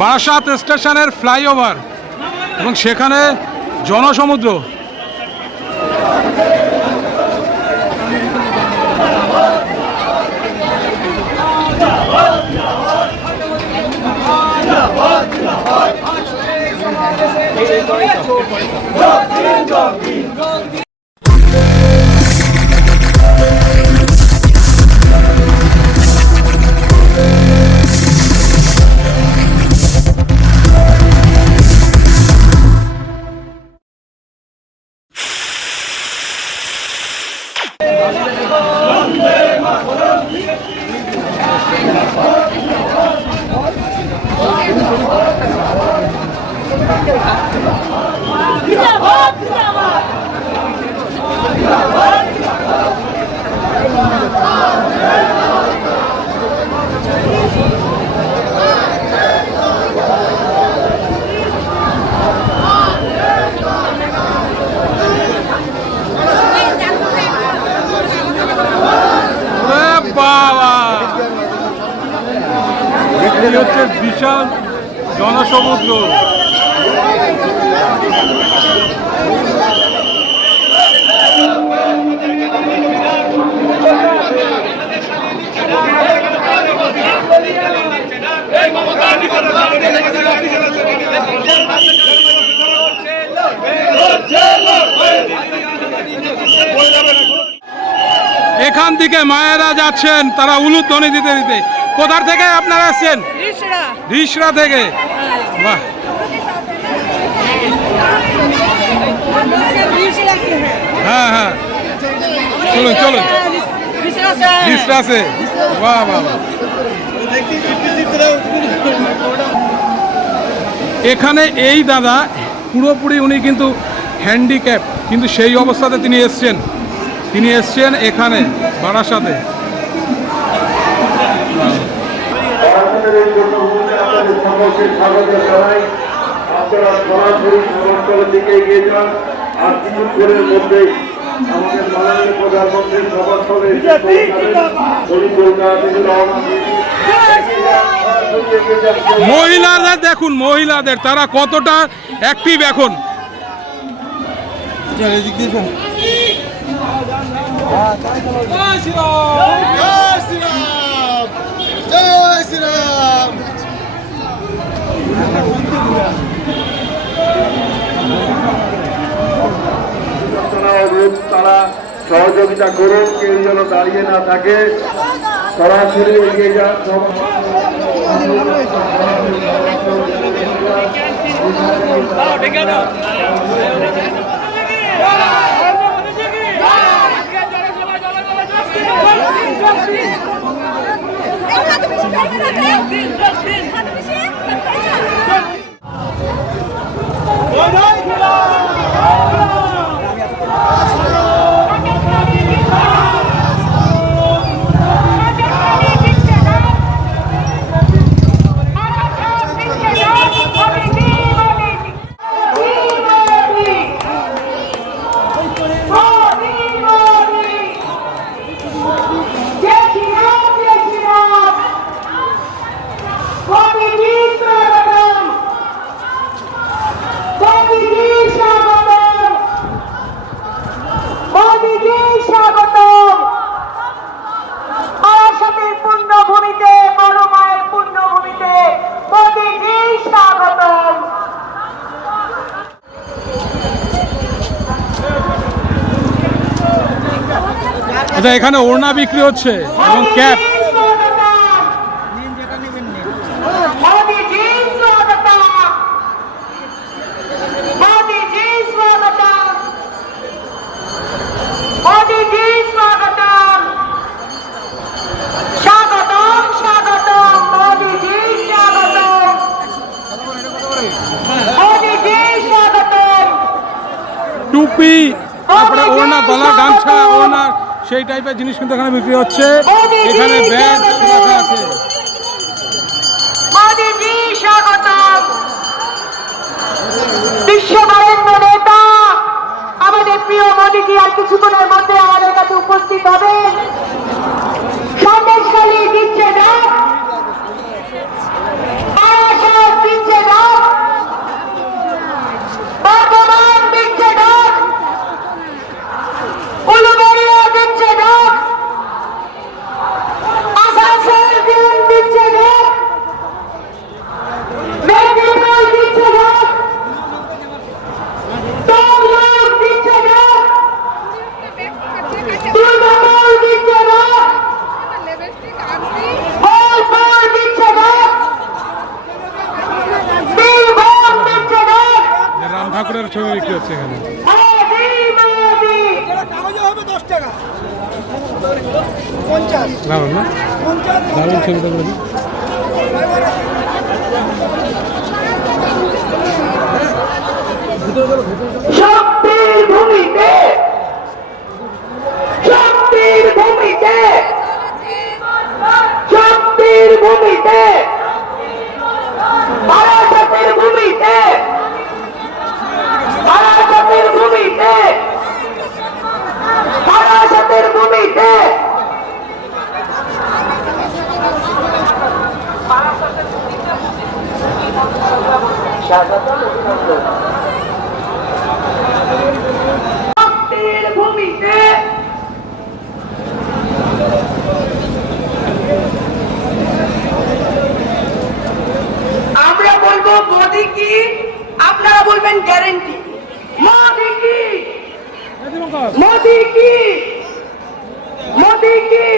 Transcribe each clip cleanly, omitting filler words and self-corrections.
বারাসাত স্টেশনের ফ্লাইওভার এবং সেখানে জনসমুদ্র। হচ্ছে বিশাল জনসমুদ্র। এখান থেকে মায়েরা যাচ্ছেন, তারা উলুধ্বনি দিতে দিতে। কোথা থেকে আপনারা আসছেন? রিসরা থেকে। বাহ, হ্যাঁ হ্যাঁ, চলুন চলুন, রিসরা সে। বাহ বাহ, এখানে এই দাদা পুরোপুরি উনি কিন্তু হ্যান্ডিক্যাপ, কিন্তু সেই অবস্থাতে তিনি এসছেন এখানে বারাসাতে। আপনারা সরাসরি সমাজতলের দিকে এগিয়ে যান। আর কিছুক্ষণের মধ্যেই আমাদের মাননীয় প্রধানমন্ত্রীর সভাস্থলে মহিলাদের দেখুন, মহিলাদের তারা কতটা অ্যাক্টিভ এখন। তারা সহযোগিতা করুন, কেউ যেন দাঁড়িয়ে না থাকে, সরাসরি এগিয়ে যান। আচ্ছা, এখানে ওড়না বিক্রি হচ্ছে এবং ক্যাপ। টুপি, তারপরে ওড়না, গলা, গামছা, ওড়না, সেই টাইপের জিনিস কিন্তু এখানে বিক্রি হচ্ছে। এখানে ব্যাগ রাখা আছে। বিশ্ববরেণ্য নেতা আমাদের প্রিয় মোদীজি আর কিছুক্ষণের মধ্যে আমাদের কাছে উপস্থিত হবে। সন্দেশখালী দিচ্ছে ডাক, ঠাকুরের ছবি বিক্রি হচ্ছে এখানে। মোদি মোদি কাগজে হবে 10 টাকা 50 দারুণ না? 50 দারুণ ছবিটা করে দিই। শক্তির ভূমিতে শক্তির ভূমিতে শক্তির ভূমিতে বারাসতের ভূমিতে বারাসতের ভূমিতে বারাসতের ভূমিতে শক্তির ভূমিতে আমরা বলবো মোদি কি, আপনারা বলবেন গ্যারেন্টি। মোদি কি মোদি কি মোদি কি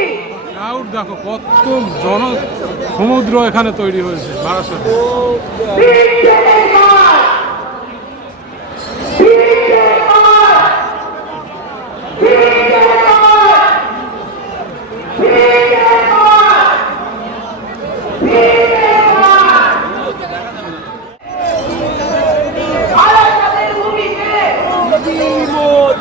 ক্রাউড দেখো, কত জন সমুদ্র এখানে তৈরি হয়েছে বারাসাতে। বিজেপি মার বিজেপি মার বিজেপি মার বিজেপি মার বিজেপি মার বারাসাতের ভূমিতে শক্তির ভূমিতে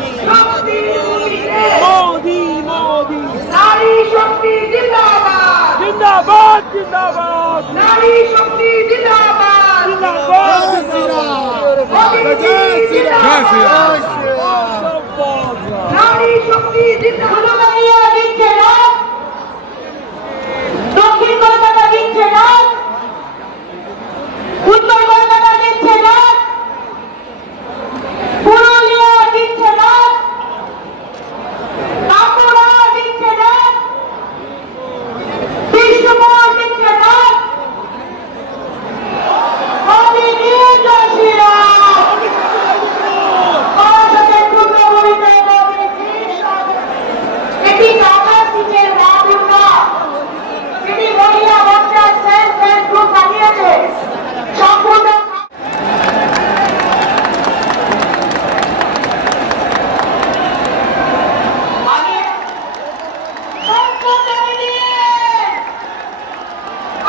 নারী শক্তি জিন্দাবাদ জিন্দাবাদ জিন্দাবাদ নারী শক্তি জিন্দাবাদ জিন্দাবাদ মোদি জয় শ্রীরাম। নারী শক্তি জিন্দাবাদ দিচ্ছে না, দক্ষিণ কলকাতা দিচ্ছে না, উত্তর কলকাতা দিচ্ছে না, পুরুলিয়া দিচ্ছে না, বাঁকুড়া দিচ্ছে না, বিষ্ণুপুর দিচ্ছে না। মোদি নিয়ে জয় শ্রীরাম। বারাসাতের পূর্ণভূমিতে মোদি জিন্দাবাদ। এটি কাকা সিংয়ের মা দুর্গা, এটি মহিলা মোর্চার সেলফ হেল্প গ্রুপ বানিয়েছে। সম্পূর্ণ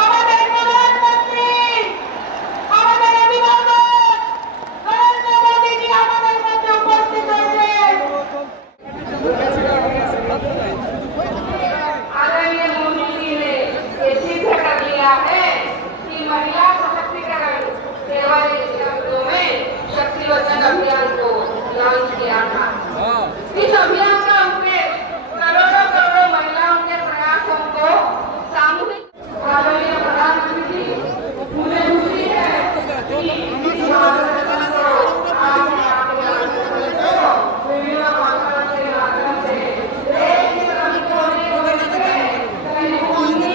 আমাদের প্রধানমন্ত্রী, আমাদের অভিভাবক নরেন্দ্র মোদীজি আমাদের মধ্যে উপস্থিত হয়েছেন। आदरणीय मोदी जी ने ये सिद्ध कर दिया है कि महिला सशक्तिकरण सेवा के शब्दों में शक्ति वचन अभियान को लॉन्च किया था। इस अभियान का उद्देश्य करोड़ों करोड़ों महिलाओं के प्रयासों को सामूहिक। आदरणीय प्रधानमंत्री जी, मुझे खुशी है कि इस कार्यक्रम को आपने वीडियो कॉन्फ्रेंस के माध्यम से देश के सभी कोने कोने से करीब 19,040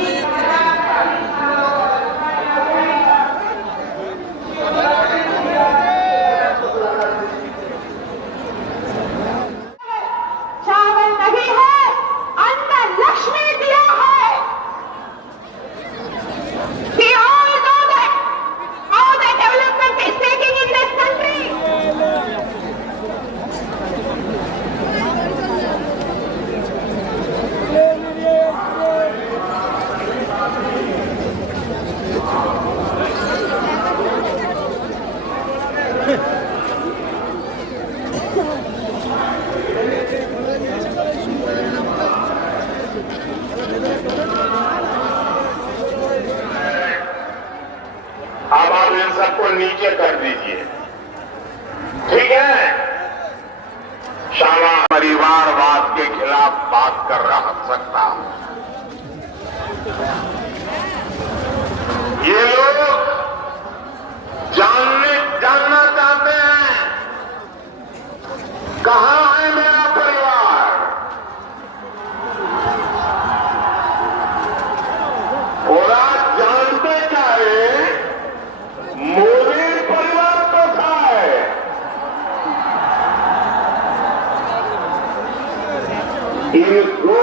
चावल नहीं है, अन्न लक्ष्मी दिया है। We all know that all the development is taking in this country. अब आप इन सबको नीचे कर दीजिए, ठीक है? क्षमा परिवारवाद के खिलाफ बात कर रहा सकता। ये लोग जानना चाहते हैं कहां है मेरा परिवार। और आज जानते चाहे मोदी परिवार तो था है। इन दो